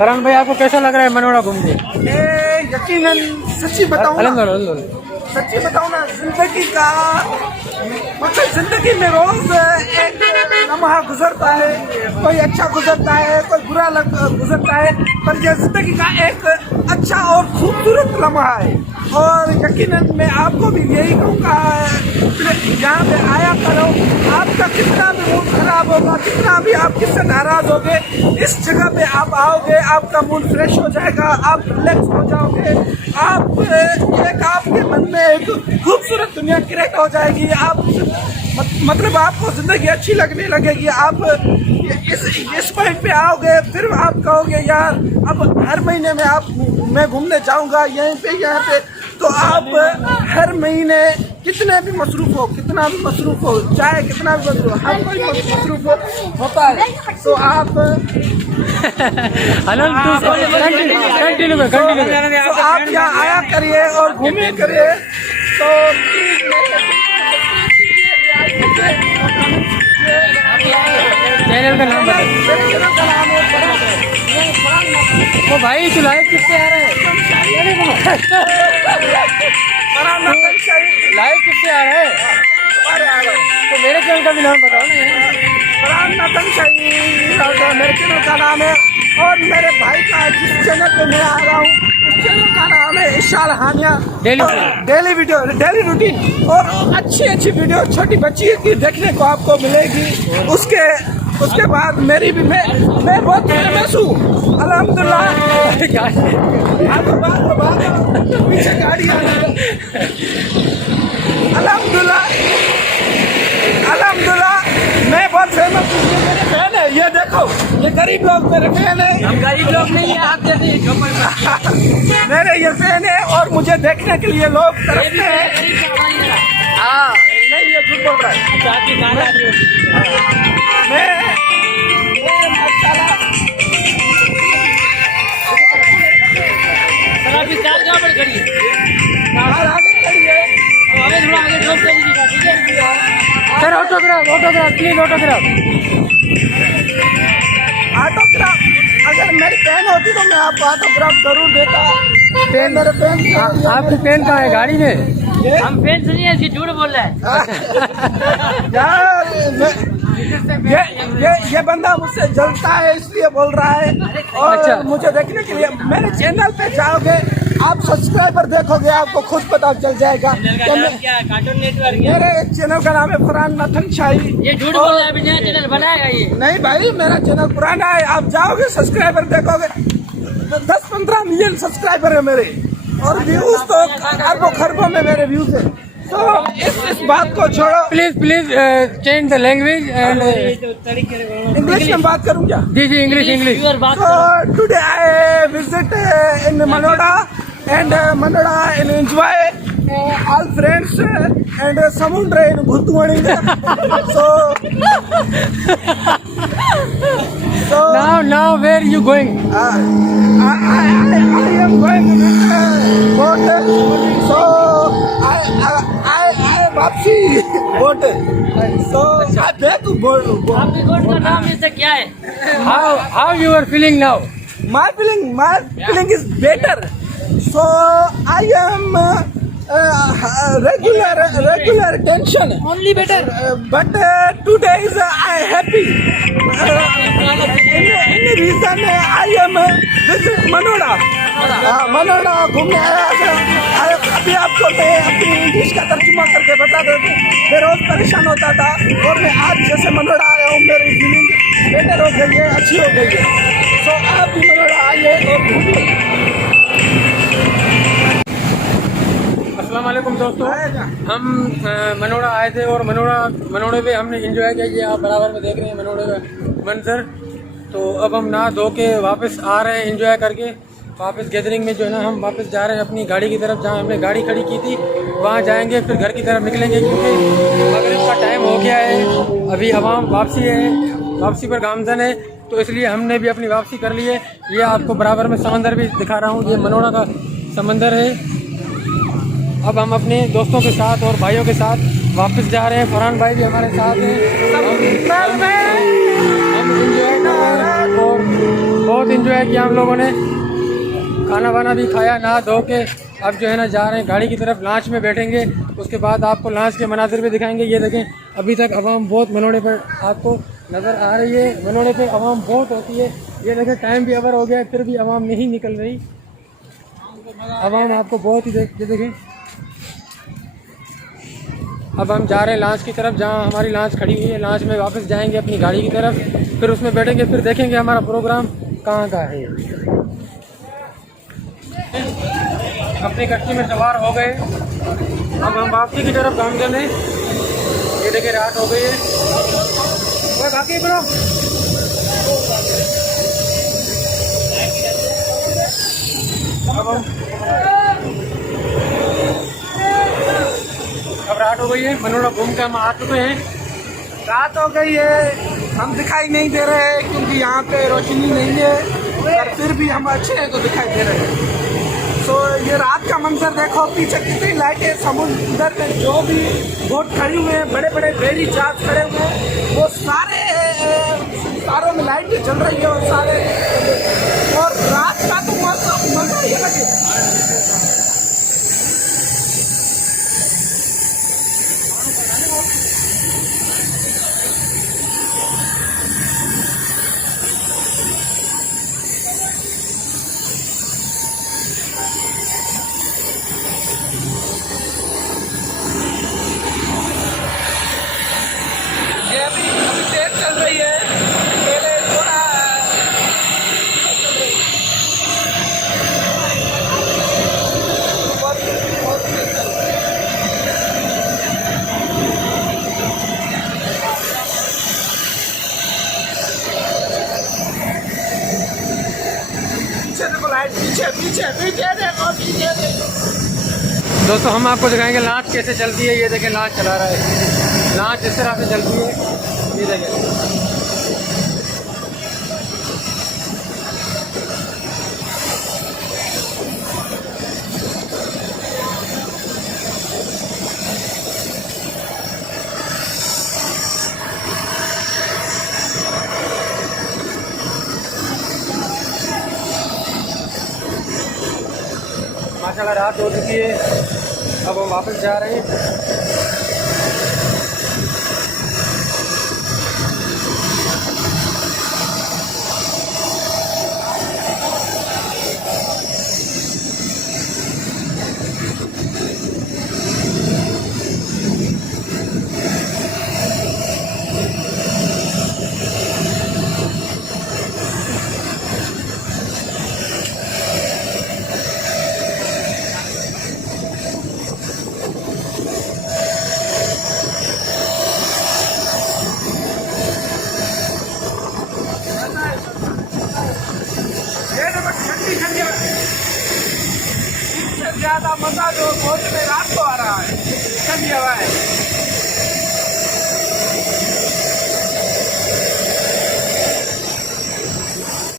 फरहान भाई आपको कैसा लग रहा है मनोड़ा घूम के? यकीनन सच्ची बताऊं ना, सच्ची बताऊं ना, जिंदगी का मतलब जिंदगी में रोज एक लम्हा गुजरता है, कोई अच्छा गुजरता है, कोई बुरा गुजरता है, पर यह जिंदगी का एक अच्छा और खूबसूरत लम्हा है। और यकीनन मैं आपको भी यही कहूँगा, यहाँ पे आया करो। आपका कितना भी मूड खराब होगा, कितना भी आप किससे नाराज होगे, इस जगह पे आप आओगे, आपका मूड फ्रेश हो जाएगा, आप रिलैक्स हो जाओगे, आप एक आपके मन में एक खूबसूरत दुनिया क्रिएट हो जाएगी। आप मतलब आपको जिंदगी अच्छी लगने लगेगी। आप इस पॉइंट पे आओगे, फिर आप कहोगे यार अब हर महीने में मैं घूमने जाऊंगा यहीं पे यहाँ पे। तो आप हर महीने कितने भी मसरूफ हो, कितना भी मसरूफ हो, चाहे कितना भी मसरूफ, हर कोई मसरूफ होता है, तो आप तो आप यहाँ आया करिए और घूमे करिए। तो चैनल का नाम बताइए। वो भाई तू लाइव किससे आ रहा है? लाइव किससे आ रहा है? तो मेरे चैनल का भी नाम बताओ ना। फरहान नतन शाही मेरे चैनल का नाम है, और मेरे भाई का जिस चैनल पे मैं आ रहा हूँ उस चैनल का नाम है इशाल हानिया डेली वीडियो, डेली रूटीन, और अच्छी वीडियो छोटी बच्ची की देखने को आपको मिलेगी। उसके बाद मेरी भी मैं बहुत फेमस हूँ अल्हम्दुलिल्लाह। पीछे गाड़ी आ रही है। अल्हम्दुलिल्लाह मैं बहुत फेमस हूँ। मेरे फैन है, ये देखो, ये गरीब लोग मेरे फैन है। हम गरीब लोग नहीं है, आप मेरे ये फैन है और मुझे देखने के लिए लोग तरसते हैं। हाँ नहीं, ये झूठ बोल रहा है। मैं पर खड़ी है, आगे खड़ी है। हमें थोड़ा आगे ड्रॉप कर दीजिएगा, ठीक है सर? Autograph please, autograph. अगर मेरी पेन होती तो मैं आपको ऑटोग्राफ जरूर देता। पेन मेरे पेन, आपकी पेन कहाँ है? गाड़ी में? हम पेन सुनिए, इसकी झूठ बोल रहा है यार। ये बंदा मुझसे जलता है इसलिए बोल रहा है। और अच्छा, मुझे देखने के लिए मेरे चैनल पे जाओगे, आप सब्सक्राइबर देखोगे, आपको खुद पता चल जाएगा। Cartoon network. मेरे चैनल का नाम है फरहान नतन शाही। ये झूठ बोल रहा है, अभी नया चैनल बनाएगा ये। नहीं भाई, मेरा चैनल पुराना है। आप जाओगे, सब्सक्राइबर देखोगे, 10-15 मिलियन सब्सक्राइबर है मेरे, और व्यूज तो अरबों खरबों में मेरे व्यूज है। तो इस बात को छोड़ो। Please change the language and English में बात करूँ क्या? जी English. So today I visit in Manoda and Manoda and enjoy all friends and Samundra in Bhutwani. So now where you going? I am going with boat. So I वापसी boat. So I back to boat. आपकी गोट का नाम इससे क्या है? How you are feeling now? My feeling is better. So I am regular tension. Only better. But today is I happy. In reason I am visit Manoda. Manora घूमने आया। अभी आपको मैं अपनी इंग्लिश का तर्जुमा करके बता दूँ। मैं रोज परेशान होता था, और मैं आज जैसे मनोड़ा आया हूँ, मेरी फीलिंग बेटर हो गई है, अच्छी हो गई है। सो आप भी मनोड़ा आइए और घूमिए। अस्सलाम वालेकुम दोस्तों, हम मनोड़ा आए थे और मनोड़े पे हमने एंजॉय किया। ये आप बराबर में देख रहे हैं मनोड़े का मंजर। तो अब हम नहा धो के वापस आ रहे हैं एंजॉय करके। वापस गैदरिंग में जो है ना, हम वापस जा रहे हैं अपनी गाड़ी की तरफ, जहाँ हमने गाड़ी खड़ी की थी वहाँ जाएंगे, फिर घर की तरफ निकलेंगे, क्योंकि मगरिब का टाइम हो गया है। अभी हवाम वापसी पर गामजन है, तो इसलिए हमने भी अपनी वापसी कर ली है। ये आपको बराबर में समंदर भी दिखा रहा हूँ, ये मनोड़ा का समंदर है। अब हम अपने दोस्तों के साथ और भाइयों के साथ वापस जा रहे हैं। फरहान भाई भी हमारे साथ हैं। हम एंजॉय कर रहे हैं और बहुत एंजॉय एंजॉय किया हम लोगों ने, खाना वाना भी खाया, नहा धो के अब जो है ना जा रहे हैं गाड़ी की तरफ। लॉन्च में बैठेंगे, उसके बाद आपको लॉन्च के मनाजिर भी दिखाएंगे। ये देखें अभी तक आवाम बहुत मनोड़े पर आपको नज़र आ रही है, मनोड़े पे आवाम बहुत होती है। ये देखें टाइम भी ओवर हो गया फिर भी आवाम नहीं निकल रही, आवाम आपको बहुत ही ये देखें। अब हम जा रहे हैं लॉन्च की तरफ, जहाँ हमारी लॉन्च खड़ी हुई है। लॉन्च में वापस जाएंगे अपनी गाड़ी की तरफ, फिर उसमें बैठेंगे, फिर देखेंगे हमारा प्रोग्राम कहाँ का है। अपनी कश्ती में सवार हो गए, अब हम वापसी की तरफ गाँव चले। ये देखिए रात हो गई है, बाकी बनो अब रात हो गई है। मनोड़ा घूम के हम आ चुके हैं। रात हो गई है, हम दिखाई नहीं दे रहे हैं क्योंकि यहाँ पे रोशनी नहीं है, पर फिर भी हम अच्छे हैं तो दिखाई दे रहे हैं। तो ये रात का मंजर देखो, पीछे कितनी लाइटें, समुद्र में जो भी बोट खड़ी हुए हैं, बड़े बड़े बेड़ी जहाज खड़े हुए हैं, वो सारों में लाइटें जल रही है और रात का तो मजा ही अलग है। अभी तेज चल रही है, पहले थोड़ा पीछे देखो लाइट, पीछे पीछे पीछे देखो, पीछे देखो। दोस्तों हम आपको दिखाएंगे लॉन्च कैसे चलती है। ये देखें लॉन्च चला रहा है, लॉन्च इस तरह से चलती है। ये देखें माशाल्लाह रात हो चुकी है, अब हम वापस जा रहे हैं। ज्यादा मजा जो बोट में रात को आ रहा है।